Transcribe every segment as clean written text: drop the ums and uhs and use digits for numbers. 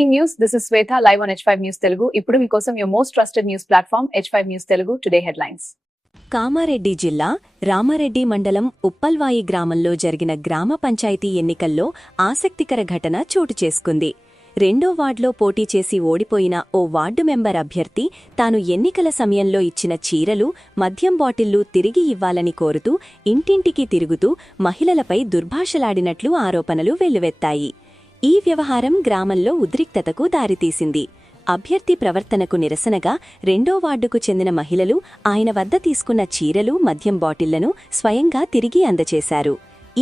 Breaking news. This is Shweta live on H5 news Telugu. ఇప్పుడు మీకోసం your most trusted news platform H5 news Telugu. Today headlines. Kamareddy జిల్లా రామారెడ్డి మండలం ఉప్పల్వాయి గ్రామంలో జరిగిన గ్రామ పంచాయతీ ఎన్నికల్లో ఆసక్తికర ఘటన చోటు చేసుకుంది. 2వ వార్డులో పోటీ చేసి ఓడిపోయిన ఓ వార్డు మెంబర్ అభ్యర్థి తాను ఎన్నికల సమయంలో ఇచ్చిన చీరలు, మద్యం బాటిళ్లు తిరిగి ఇవ్వాలని కోరుతూ ఇంటింటికి తిరుగుతూ మహిళలపై దుర్భాషలాడినట్లు ఆరోపణలు వెల్లువెత్తాయి. ఈ వ్యవహారం గ్రామంలో ఉద్రిక్తతకు దారితీసింది. అభ్యర్థి ప్రవర్తనకు నిరసనగా 2వ వార్డుకు చెందిన మహిళలు ఆయన వద్ద తీసుకున్న చీరలు, మద్యం బాటిళ్లను స్వయంగా తిరిగి అందజేశారు.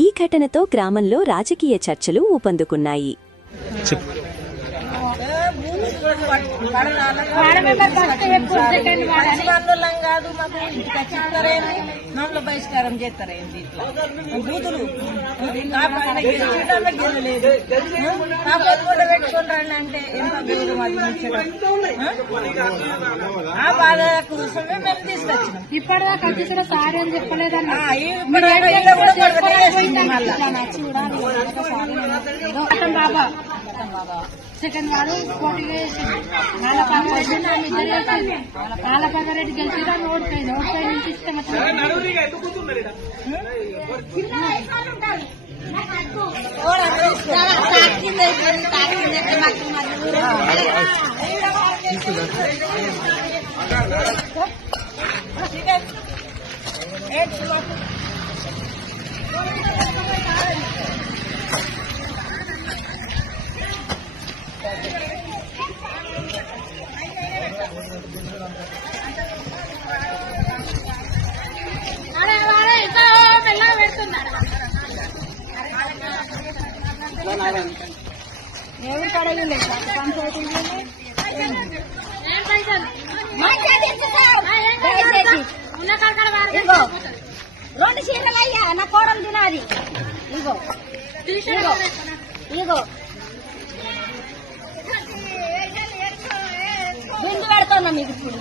ఈ ఘటనతో గ్రామంలో రాజకీయ చర్చలు ఊపందుకున్నాయి. బహిష్కారం చేస్తారేంటి పెట్టుకుంటాను అంటే ఎంత దూరం అది ఆ బాధ కోసమే మేము తీసుకొచ్చినాం. ఇప్పటిదాకా వచ్చేసిన సారీ అని చెప్పలేదన్నా బాబా సెకండ్ వాడు పోటీ చేసింది. నాలపాకరెడ్డి గెలిచిరా ఓడిపోయింది. ఓడిపోయి నుంచి ఇష్టం ఏమి పడలేదు పంచాయతీ రెండు చీరలు అయ్యా నా కోడలు తినాది. ఇగో ఇగో ఇగో బిందు పెడుతున్నా మీకు ఇప్పుడు.